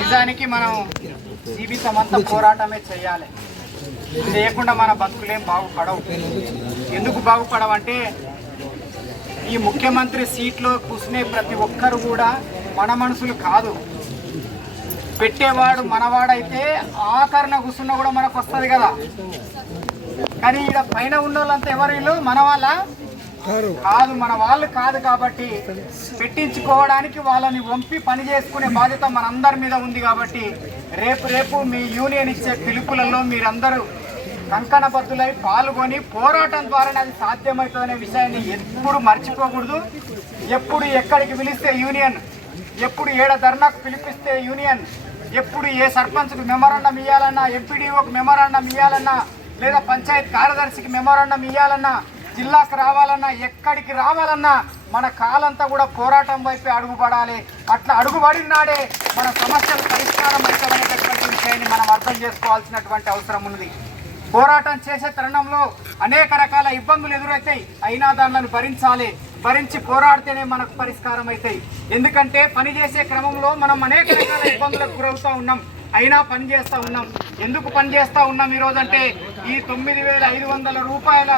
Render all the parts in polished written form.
నిజానికి మనం జీవితం అంతా పోరాటమే చేయాలి. చేయకుండా మన బతుకులేం బాగుపడవు. ఎందుకు బాగుపడవంటే ఈ ముఖ్యమంత్రి సీట్లో కూర్చునే ప్రతి ఒక్కరు కూడా మన మనుషులు కాదు. పెట్టేవాడు మనవాడైతే ఆఖరణ కూర్చున్నా కూడా మనకు వస్తుంది కదా. కానీ ఇక్కడ పైన ఉన్న వాళ్ళంతా ఎవరు? వీళ్ళు మన వాళ్ళ కాదు, మన వాళ్ళు కాదు. కాబట్టి పెట్టించుకోవడానికి వాళ్ళని వంపి పని చేసుకునే బాధ్యత మనందరి మీద ఉంది. కాబట్టి రేపు మీ యూనియన్ ఇచ్చే పిలుపులలో మీరందరూ కంకణబద్దులై పాల్గొని పోరాటం ద్వారానే అది సాధ్యమవుతుందనే విషయాన్ని ఎప్పుడు మర్చిపోకూడదు. ఎప్పుడు ఎక్కడికి పిలిస్తే యూనియన్, ఎప్పుడు ఏడ ధర్నాకు పిలిపిస్తే యూనియన్, ఎప్పుడు ఏ సర్పంచ్కి మెమోరాండం ఇవ్వాలన్నా, ఎంపీడీఓకి మెమోరాండం ఇవ్వాలన్నా, లేదా పంచాయత్ కార్యదర్శికి మెమోరాండం ఇవ్వాలన్నా, జిల్లాకు రావాలన్నా, ఎక్కడికి రావాలన్నా మన కాలంతా కూడా పోరాటం వైపే అడుగుపడాలి. అట్లా అడుగుపడిన నాడే మన సమస్యలు పరిష్కారం అవుతామనేటటువంటి విషయాన్ని మనం అర్థం చేసుకోవాల్సినటువంటి అవసరం ఉన్నది. పోరాటం చేసే తరుణంలో అనేక రకాల ఇబ్బందులు ఎదురవుతాయి. అయినా దానిలను భరించి పోరాడితేనే మనకు పరిష్కారం అవుతాయి. ఎందుకంటే పనిచేసే క్రమంలో మనం అనేక రకాల ఇబ్బందులకు గురవుతూ ఉన్నాం. అయినా పని చేస్తూ ఉన్నాం. ఎందుకు పని చేస్తూ ఉన్నాం ఈరోజు అంటే ఈ 9,500 రూపాయల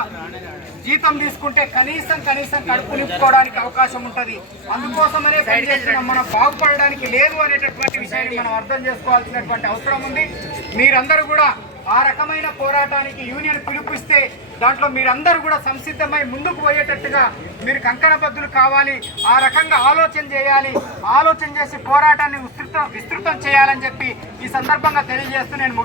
జీతం తీసుకుంటే కనీసం కడుపు నింపుకోవడానికి అవకాశం ఉంటుంది. అందుకోసమనే పని చేస్తున్నాం. మనం బాగుపడడానికి లేదు అనేటటువంటి విషయాన్ని మనం అర్థం చేసుకోవాల్సినటువంటి అవసరం ఉంది. మీరందరూ కూడా ఆ రకమైన పోరాటానికి యూనియన్ పిలుపుస్తే దాంట్లో మీరందరూ కూడా సంసిద్ధమై ముందుకు పోయేటట్టుగా మీరు కంకణబద్దులు కావాలి. ఆ రకంగా ఆలోచన చేయాలి. ఆలోచన చేసి పోరాటాన్ని విస్తృతం చేయాలని చెప్పి ఈ సందర్భంగా తెలియజేస్తూ నేను